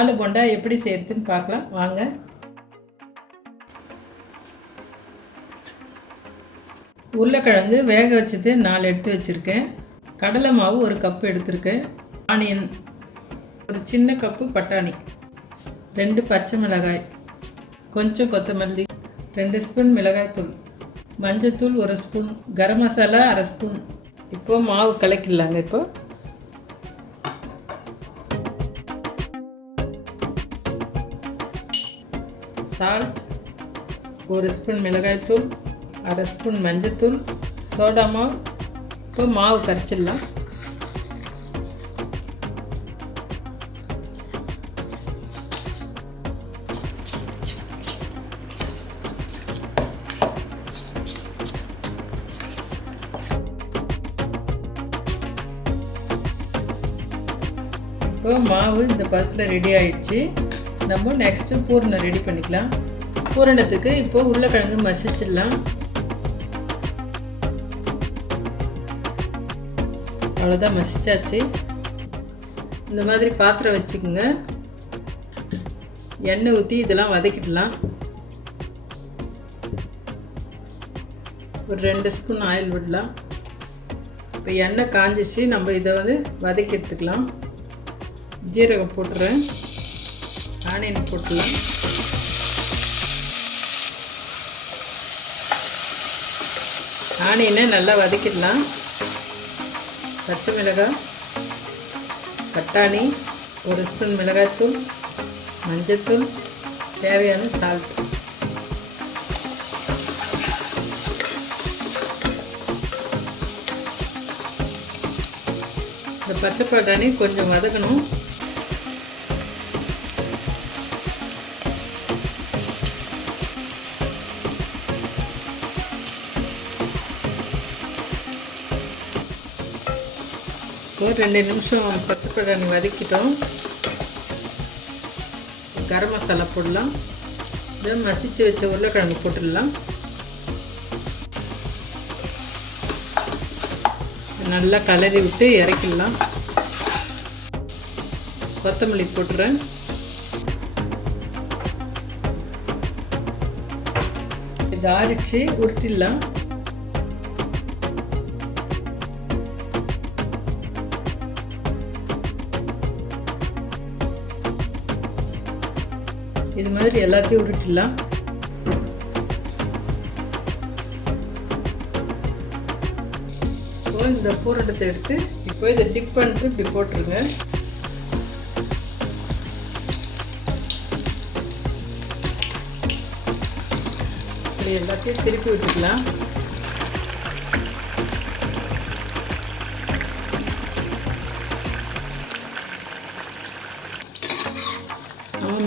ஆலு போண்டா எப்படி செய்யறதுன்னு பார்க்கலாம் வாங்க. உருளைக்கிழங்கு வேக வச்சது 4 எடுத்து வச்சுருக்கேன். கடலை மாவு 1 கப் எடுத்திருக்கேன். ஆனியன் ஒரு சின்ன கப்பு, பட்டாணி 2 பச்சை மிளகாய், கொஞ்சம் கொத்தமல்லி, 2 ஸ்பூன் மிளகாய்த்தூள், மஞ்சத்தூள் 1 ஸ்பூன், கரம் மசாலா 1/2 ஸ்பூன். இப்போது மாவு கலக்கிடலாங்க. இப்போ சால்ட் 1 ஸ்பூன் மிளகாய்த்தூள், 1/2 ஸ்பூன் மஞ்சத்தூள், சோடா மாவு. இப்போ மாவு கரைச்சிடலாம். இப்போ மாவு இந்த பதத்தில் ரெடி ஆயிடுச்சு. நம்ம நெக்ஸ்ட்டு பூரணம் ரெடி பண்ணிக்கலாம். பூரணத்துக்கு இப்போ உருளைக்கிழங்கு மசிச்சிடலாம். அவ்வளோதான், மசிச்சாச்சு. இந்த மாதிரி பாத்திரம் வச்சுக்கோங்க. எண்ணெய் ஊற்றி இதெல்லாம் வதக்கிடலாம். ஒரு 2 ஸ்பூன் ஆயில் விடலாம். இப்போ எண்ணெய் காஞ்சிச்சு. நம்ம இதை வதக்கி எடுத்துக்கலாம். ஜீரகம் போட்டுறேன். ஆனியன் போட்டுடலாம். ஆனியனை நல்லா வதக்கிடலாம். பச்சை மிளகாய், பட்டாணி, 1 ஸ்பூன் மிளகாய்த்தூள், மஞ்சத்தூள், தேவையான சால்ட். இந்த பச்சை பட்டாணி கொஞ்சம் வதக்கணும். ஒரு 2 நிமிஷம் பச்சை பட்டாணி வதக்கிட்டோம். கரம் மசாலா போடலாம். இதை மசிச்சு வச்ச உருளைக்கிழங்கு போட்டுடலாம். நல்லா கலரி விட்டு இறக்கிடலாம். கொத்தமல்லி போட்டுறேன். இதை ஆறிச்சு உருட்டிடலாம். இது மாதிரி எல்லாத்தையும் உருட்டிடலாம். இப்போ இந்த பூரணத்தை எடுத்து இப்போ இதை டிப் பண்ணிட்டு இப்படி போட்டுருங்க. இப்படி எல்லாத்தையும் திருப்பி விட்டுக்கலாம்.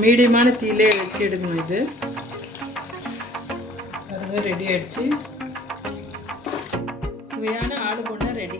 மீடியமான தீயிலே வச்சு எடுக்கணும். இது அது ரெடி ஆயிடுச்சு. சுவையான ஆலு போண்டா ரெடி.